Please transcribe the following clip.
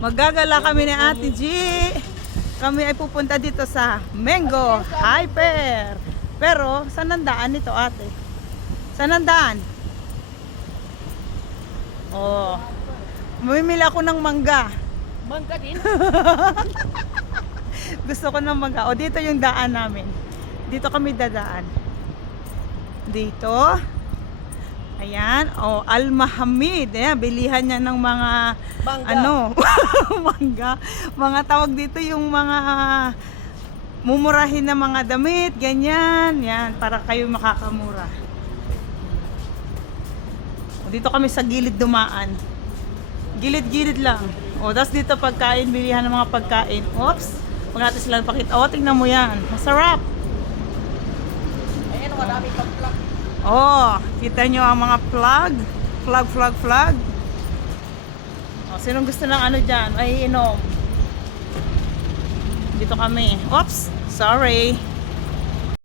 Magagala kami ni Ate G. Kami ay pupunta dito sa Mango Hyper. Pero, saan ang daan nito, ate? Saan ang daan? Oh. Mamimili ako ng mangga. Mangga din? Gusto ko ng mangga. O, dito yung daan namin. Dito kami dadaan. Dito. Ayan. O, Al-Mahamid. Ayan, bilihan niya ng mga Mangga. ano, mangga. Mga tawag dito yung mga mumurahin na mga damit, ganyan. Yan, para kayo makakamura. O, dito kami sa gilid dumaan. Gilid-gilid lang. O, tapos dito pagkain, bilihan ng mga pagkain. Oops, huwag natin silang pakita. O, tingnan mo yan. Masarap. Ayan, marami kang plug. Oh, kita nyo ang mga plug. Plug. Oh, sinong gusto ng ano dyan? Ay, inom. Dito kami. Oops, sorry.